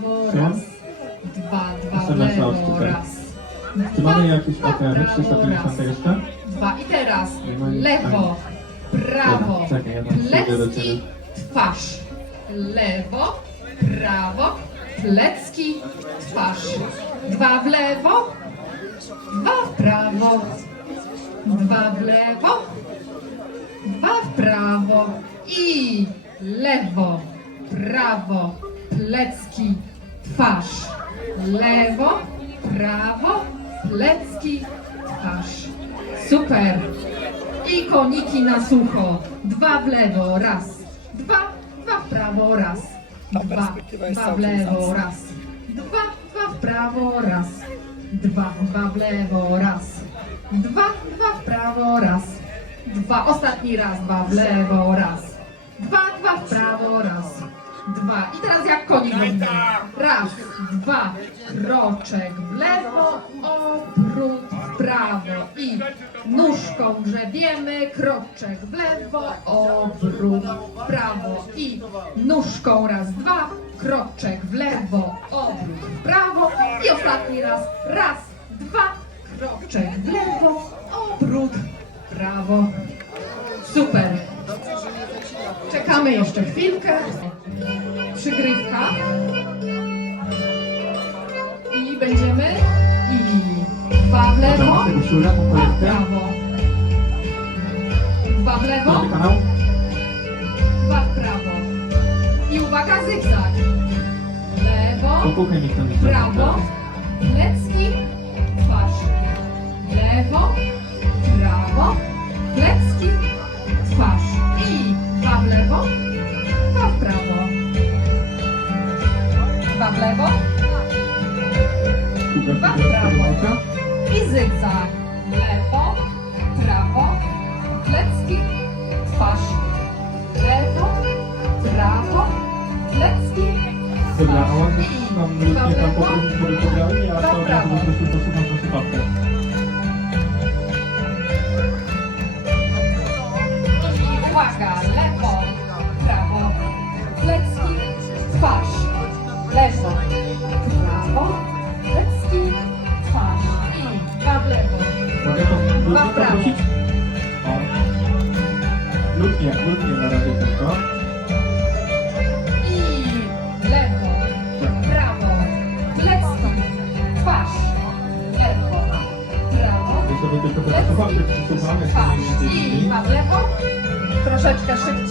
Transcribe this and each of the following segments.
prawo, raz. Dwa, dwa SMS-a lewo, raz. Czy Dwa, mamy jakieś dwa prawo, 350 raz. jeszcze? Dwa i teraz Nie ma nic. lewo, prawo, Dobra, czekaj, ja tam przyjdę do plecki, ciebie. twarz. Lewo, prawo, plecki, twarz. Dwa w lewo, dwa w prawo, dwa w lewo, dwa w prawo i lewo, prawo, plecki, twarz. Lewo, prawo, plecki, twarz. Super. I koniki na sucho. Dwa w lewo, raz. Dwa, dwa w prawo, raz. Dwa, perspektywa jest dwa w lewo, raz. Dwa, dwa w prawo, raz. Dwa, dwa w lewo, raz. Dwa, dwa w prawo, raz. Dwa, ostatni raz, dwa w lewo, raz. Dwa, dwa w prawo, raz. Dwa. I teraz jak konik. Raz, dwa, kroczek w lewo, obrót w prawo i nóżką grzebiemy, kroczek w lewo, obrót w prawo i nóżką raz, dwa, kroczek w lewo, obrót w prawo i ostatni raz, raz, dwa, kroczek w lewo, obrót w prawo. Super. Czekamy jeszcze chwilkę. Przygrywka. Dwa w lewo. Tego siura, tą projektę? prawo. Dwa w lewo. Kanał? Dwa w prawo. I uwaga, zygzak. Lewo. Popukaj mi. Prawo. Plecki. Twarz. Lewo. Zygzak. Lewo, prawo, plecki, twarz. Lewo, prawo, plecki, Dobra, a I nam ludzie tam lewo, poprosić, żeby pobrali, a to od razu po prostu posuwam na słuchawkę. I uwaga, lewo, prawo, plecki, twarz. Lewo, prawo, plecki, W prawo. poprosić? O. Lutnie, lutnie na razie tylko. I lewo, prawo, plecki, twarz, lewo, prawo, Ja sobie tylko twarz. I ma w lewo, troszeczkę szybciej.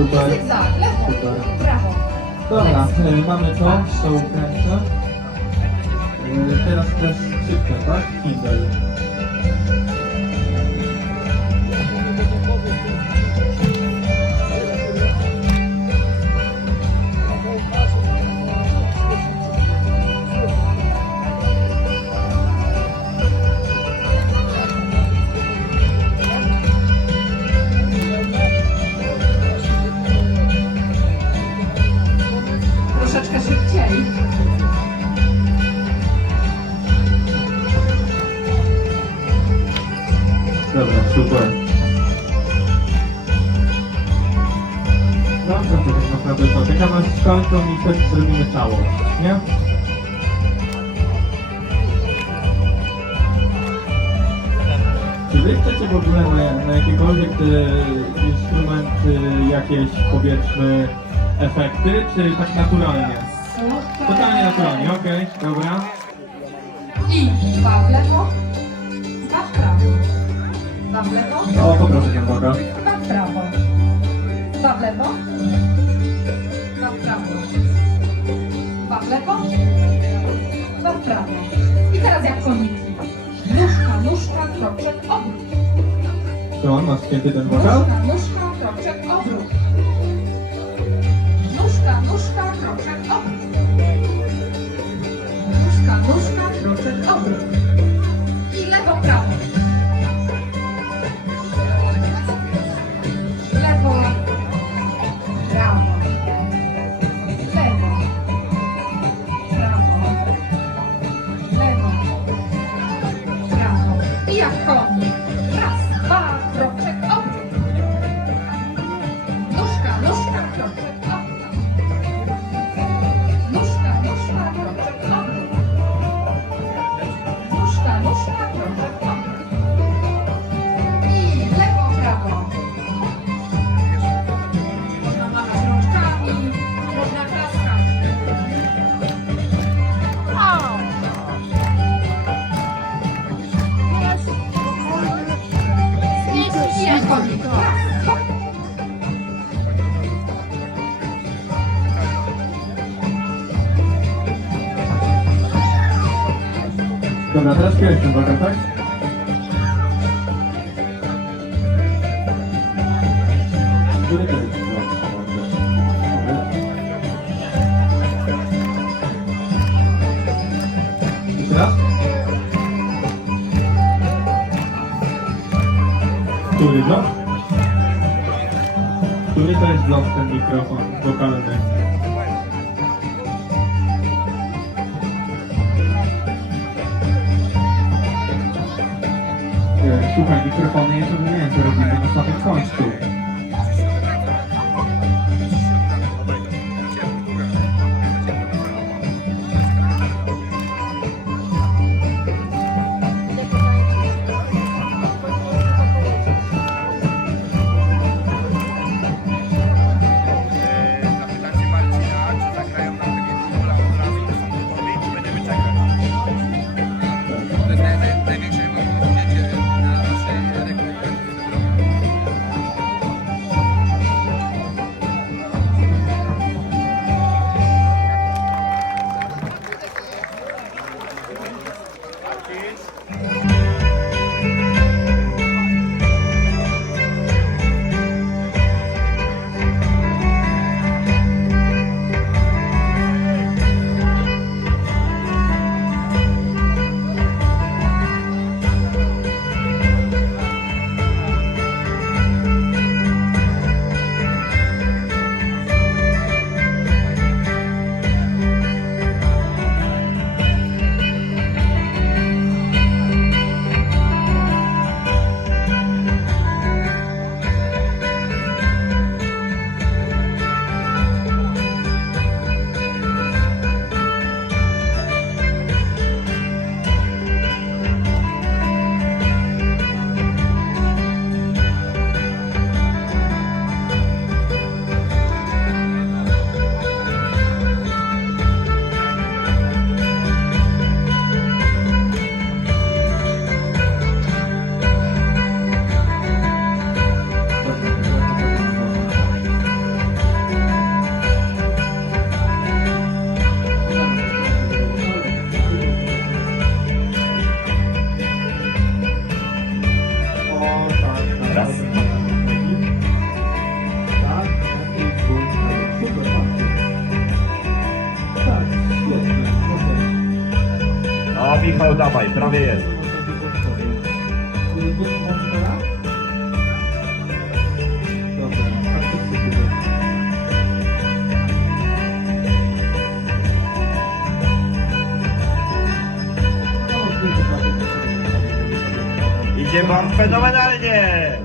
Super. zygzak, lewo, Super. prawo. Dobra, e, mamy to, to ukręcę. E, Teraz też szybkę, tak? Kindle. Skończą i wtedy zrobimy całość, nie? Czy wy chcecie w ogóle na, na jakiekolwiek e, instrument e, jakieś powiedzmy efekty, czy tak naturalnie? Totalnie naturalnie, okej, dobra. I dwa w lewo, dwa w prawo. Dwa w lewo, O, poproszę cię, Boga. dwa w prawo. Dwa w lewo, w lewo, dwa w prawo. I teraz jak koniki. Nóżka, nóżka, kroczek obrót. Szymon, masz święty ten wokal? Nóżka, nóżka, kroczek obrót. Nóżka, nóżka, kroczek obrót. Nóżka, nóżka, kroczek obrót. Dobra, teraz pierwszy wokal, tak? Który to jest? Jeszcze raz? Który blok? Który to jest blok ten mikrofon wokalny? Słuchaj, mikrofony jest ujęte, robimy na samym końcu. O, Michał, dawaj, prawie jest. Idzie wam fenomenalnie.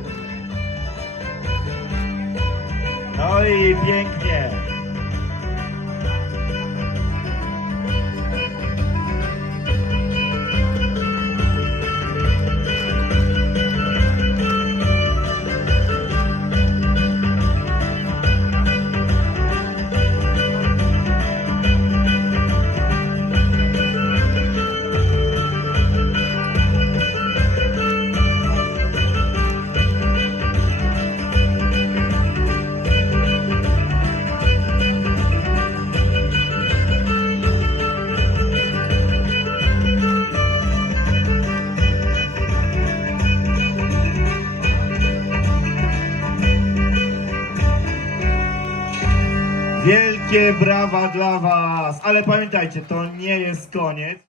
No i pięknie. Wielkie brawa dla Was! Ale pamiętajcie, to nie jest koniec.